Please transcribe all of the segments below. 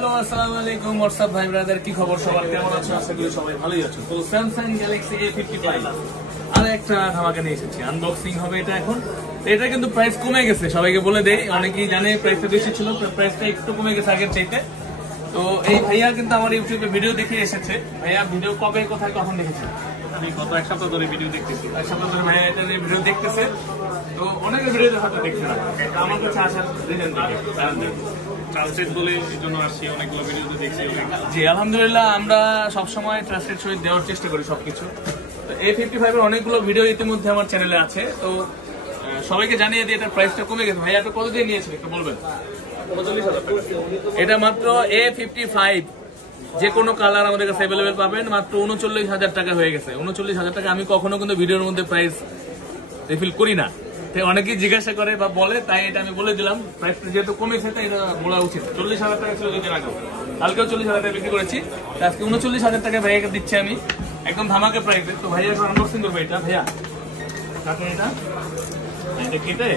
Hello আসসালামু আলাইকুম WhatsApp ভাই ব্রাদার, কি খবর সবার, কেমন আছো? আশা করি সবাই ভালোই আছো। তো স্যামসাং গ্যালাক্সি A55 আর একটা ধামাকা নিয়ে এসেছি, আনবক্সিং হবে এটা এখন। এটা কিন্তু প্রাইস কমে গেছে, সবাইকে বলে দেই, অনেকেই জানে প্রাইসটা বেশি ছিল, প্রাইসটা একটু কমে গেছে আগের চাইতে। তো এই ভাইয়া কিন্তু আমার ইউটিউবে ভিডিও দেখে এসেছে। ভাইয়া ভিডিও কবে কোথায় কখন দেখেছে? আমি গত এক সপ্তাহ ধরে ভিডিও দেখতেছি। এক সপ্তাহ ধরে ভাইয়া এটা ভিডিও দেখতেছে। তো অনেকের ভিডিও হয়তো দেখছে না, আমার কাছে আসার রিজন ট্রান্সলেট বলে এই জন্য আসছি, অনেকগুলো ভিডিও দেখছি। জি আলহামদুলিল্লাহ, আমরা সবসময় ট্রাস্টেড সহিত দেওয়ার চেষ্টা করি সবকিছু। A55 এর অনেকগুলো ভিডিও ইতিমধ্যে আমার চ্যানেলে আছে। তো সবাইকে জানিয়ে দিয়ে এটার প্রাইসটা কমে গেছে। ভাই আপনি কত দিয়ে নিয়েছেন একটু বলবেন? 39,000 টাকা। এটা মাত্র A55 যে কোনো কালার আমাদের কাছে অ্যাভেলেবেল পাবেন, মাত্র 39,000 টাকা হয়ে গেছে। 39,000 টাকা আমি কখনো কিন্তু ভিডিওর মধ্যে প্রাইস রিফিল করি না, তাই অনেকেই জিজ্ঞাসা করে বা বলে, তাই এটা আমি বলে দিলাম। প্রাইসটা যেহেতু কমেছে তাই এটা বলা উচিত। 40,000 টাকা ছিল দুদিন আগেও, কালকেও 40,000 টাকা বিক্রি করেছি, আজকে 39,000 টাকা ভাইয়াকে দিচ্ছি আমি, একদম ধামাকা প্রাইসে। তো ভাইয়া এখন আনবক্সিং করবো এটা। ভাইয়া কাকুন এটা কেটে।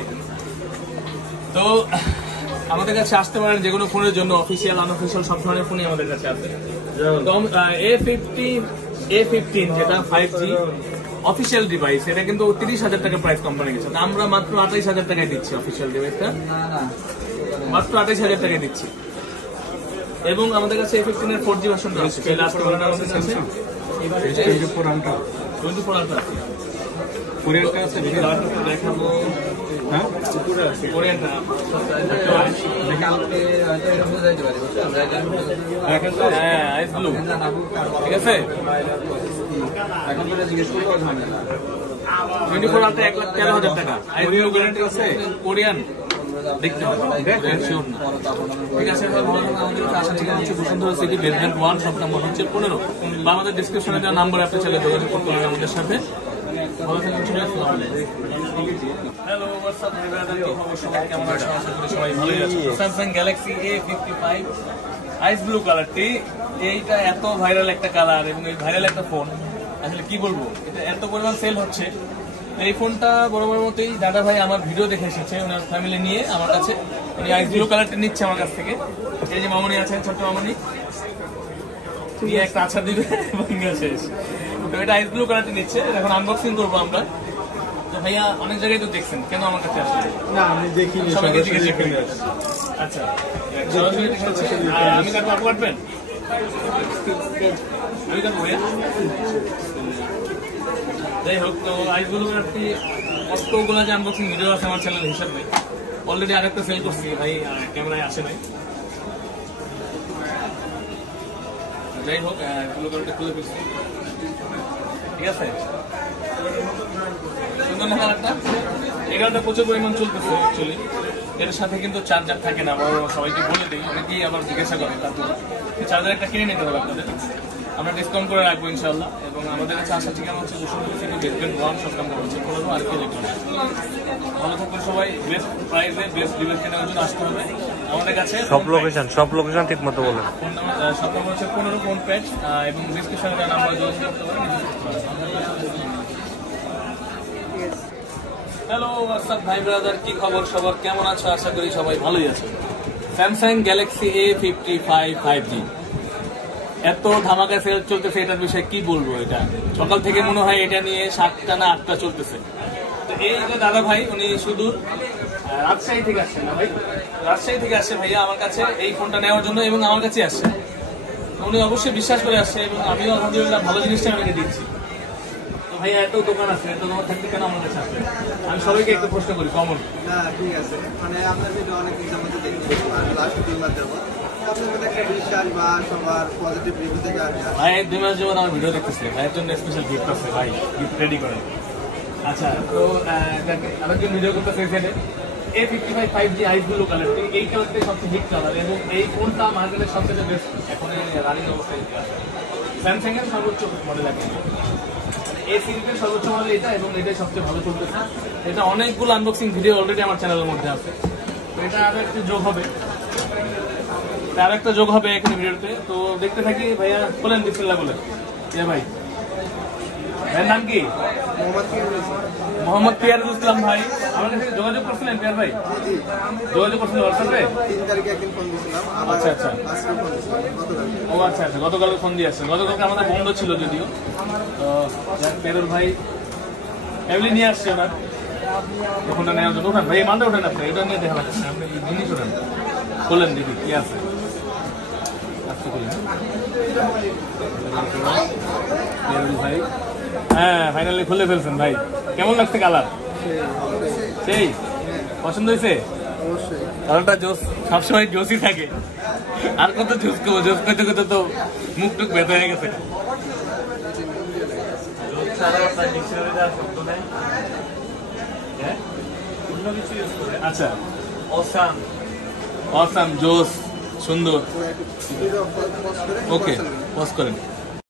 তো আমাদের কাছে আসতে পারেন যে কোনো ফোনের জন্য, অফিসিয়াল আনঅফিসিয়াল সব ধরনের ফোনই আমাদের কাছে আছে। A15 যেটা 5G অফিসিয়াল ডিভাইস, এটা কিন্তু 30,000 টাকা প্রাইস কোম্পানি গেছে, আমরা মাত্র 28,000 টাকায় দিচ্ছি অফিসিয়াল ডিভাইসটা, মাত্র 28,000 টাকায় দিচ্ছি। এবং আমাদের কাছে A15 এর 4G ভার্সনটা আছে, লাস্ট ওয়ারেন্টি আমাদের কাছে 24 আলট্রা। 24 আলট্রা আছে, কোরিয়ানটা আছে, দেখাবো। হ্যাঁ কোরিয়ানটা হ্যাঁ আইস ব্লু, ঠিক আছে। 24 আলট্রা 1,13,000 টাকা। আইস ব্লু গ্যারান্টি আছে, কোরিয়ান দেখতে হবে, শিওর না। ঠিক আছে, আমাদের কাছে আসা ঠিকানা হচ্ছে Bashundhara city basement 1, shop number হচ্ছে 15, বা আমাদের ডিসক্রিপশনে দেওয়া নাম্বার আপনি চাইলে যোগাযোগ করতে পারেন আমাদের সাথে। ভালো থাকবেন সবাই, আসসালামু আলাইকুম। হ্যালো হোয়াটসঅ্যাপ ভাই ব্রাদার, কি খবর সবার, কেমন আছেন? আশা করি সবাই ভালোই আছেন। স্যামসাং গ্যালাক্সি A55 আইস ব্লু কালারটি, এইটা এত ভাইরাল একটা কালার এবং এই ভাইরাল একটা ফোন, আসলে কি বলবো, এটা এত পরিমাণ সেল হচ্ছে। এই ফোনটা বড় মতোই দাদা ভাই আমার ভিডিও দেখে এসেছে, ওনার ফ্যামিলি নিয়ে আমার কাছে, উনি আইস ব্লু কালারটা নিচ্ছে আমার কাছ থেকে। এই যে মামনি আছেন, ছোট্ট মামনি, নিয়ে একটা আছাড় দিবে এবং শেষ। তো এটা আইস ব্লু কালারটা নিচ্ছে, এখন আনবক্সিং করবো আমরা। তো ভাইয়া অনেক জায়গায় তো দেখছেন, কেন আমার কাছে আসলে? না, আমি দেখিনি, সবাইকে জিজ্ঞেস করে। আচ্ছা, সরাসরি দেখাচ্ছি। আমি কাটবো, আপনি কাটবেন? আমি কাটবো ভাইয়া। যাই হোক, তো আইস ব্লু কালারটি কতগুলো যে আনবক্সিং ভিডিও আছে আমার চ্যানেল হিসাব নেই, অলরেডি আরেকটা সেল করছি ভাই, ক্যামেরায় আসে নাই। যাই হোক, ব্লু কালারটা খুলে ফেলছি, ঠিক আছে। সুন্দর না কালারটা? এই কালারটা প্রচুর পরিমাণ চলতেছে অ্যাকচুয়ালি। এর সাথে কিন্তু চার্জার থাকে না, সবাইকে বলে দিই, অনেকেই আবার জিজ্ঞাসা করে, তারপর চার্জার একটা কিনে নিতে হবে আপনাদের, আমরা ডিসকাউন্ট করে রাখবো ইনশাল্লাহ। এবং আমাদের কাছে আসা ঠিকানা হচ্ছে Bashundhara city basement 1, shop number হচ্ছে 15, আর কি লিখবেন। ভালো থাকবেন সবাই, বেস্ট প্রাইসে বেস্ট ডিভাইস কেনার জন্য আসতে হবে আমাদের কাছে। সব লোকেশন ঠিক মতো বলেন। ফোন নাম্বার, শপ নাম্বার হচ্ছে 15, ফোন পেজ এবং ডিসক্রিপশনে নাম্বার যোগাযোগ করতে পারেন। হ্যালো হোয়াটসঅ্যাপ ভাই ব্রাদার, কি খবর সবার, কেমন আছো? আশা করি সবাই ভালোই আছে। স্যামসাং গ্যালাক্সি A55 5G এত ধামাকা সেল চলতেছে, এটার বিষয়ে কি বলবো। এটা সকাল থেকে মনে হয় এটা নিয়ে 7টা না 8টা চলতেছে। তো এই যে দাদা ভাই, উনি সুদূর রাজশাহী থেকে আসছেন না ভাই, রাজশাহী থেকে আসছে ভাইয়া আমার কাছে এই ফোনটা নেওয়ার জন্য, এবং আমার কাছে আসছে। উনি অবশ্যই বিশ্বাস করে আসছে, এবং আমিও আলহামদুলিল্লাহ ভালো জিনিসটা আপনাকে দিচ্ছি। ভাইয়া এত দোকান আছে, এত দোকান থাকতে কেন আমার কাছে আসবে? আমি সবাইকে একটা প্রশ্ন করি, কমন। ঠিক আছে, মানে আপনার ভিডিও অনেক দিনের মধ্যে দেখছি, লাস্ট 3 মাস যাবত আপনার মধ্যে একটা বিশ্বাস বা সবার পজিটিভ রিভিউ থেকে আসবে। ভাই 2 মাস যাবত আমার ভিডিও দেখতেছে, ভাইয়ের জন্য স্পেশাল গিফট আছে, ভাই গিফট রেডি করেন। আচ্ছা, তো আরেকজন ভিডিও করতেছে এখানে A55 5G আইস ব্লু কালারটি, এই কালারটাই সবচেয়ে হিট কালার, এবং এই ফোনটা মার্কেটের সবচেয়ে বেস্ট এখন রানিং অবস্থায় আছে। স্যামসাং এর সর্বোচ্চ মডেল আছে, এই সিরিজের সর্বোচ্চ মডেল এটা, এবং এটাই সবচেয়ে ভালো চলতেছে। এটা অনেকগুলো আনবক্সিং ভিডিও অলরেডি আমার চ্যানেলের মধ্যে আছে। তো এটা আরো একটা যোগ হবে, আর একটা যোগ হবে এখানে ভিডিওতে। তো দেখতে থাকি। ভাইয়া বলেন, বিসমিল্লাহ বলেন। ভাই ভাইয়ের নাম কি? মোহাম্মদ পিয়ারুল ইসলাম ভাই আমার কাছে যোগাযোগ করছিলেন পিয়ার ভাই? জি, যোগাযোগ করছিলেন হোয়াটসঅ্যাপে? 3 তারিখে একদিন ফোন দিয়েছিলাম, আবার আচ্ছা, আচ্ছা। আজকে ফোন দিয়েছিলাম, গতকালকে। ও আচ্ছা আচ্ছা, গতকাল ফোন দিয়ে আসছেন। গতকালকে আমাদের বন্ধ ছিল যদিও। তো পিয়ারুল ভাই ফ্যামিলি নিয়ে আসছে ওনার ফোনটা নেওয়ার জন্য। ওঠান ভাই, এই মালটা ওঠেন, আপনি এটা নিয়ে দেখা লাগছে না, আপনি এই জিনিস ওঠেন, বললেন দিদি কি আছে আজকে বললেন পিয়ারুল ভাই। হ্যাঁ, ফাইনালি খুলে ফেলছেন ভাই। কেমন লাগছে কালার? সেই পছন্দ হয়েছে? অবশ্যই। কালারটা জোস, সবসময় জোসই থাকে। আর কত জোস করবো, জোস করতে করতে তো মুখ টুক ব্যথা হয়ে গেছে। আচ্ছা, অসাম অসাম জোস সুন্দর। ওকে, পজ করেন।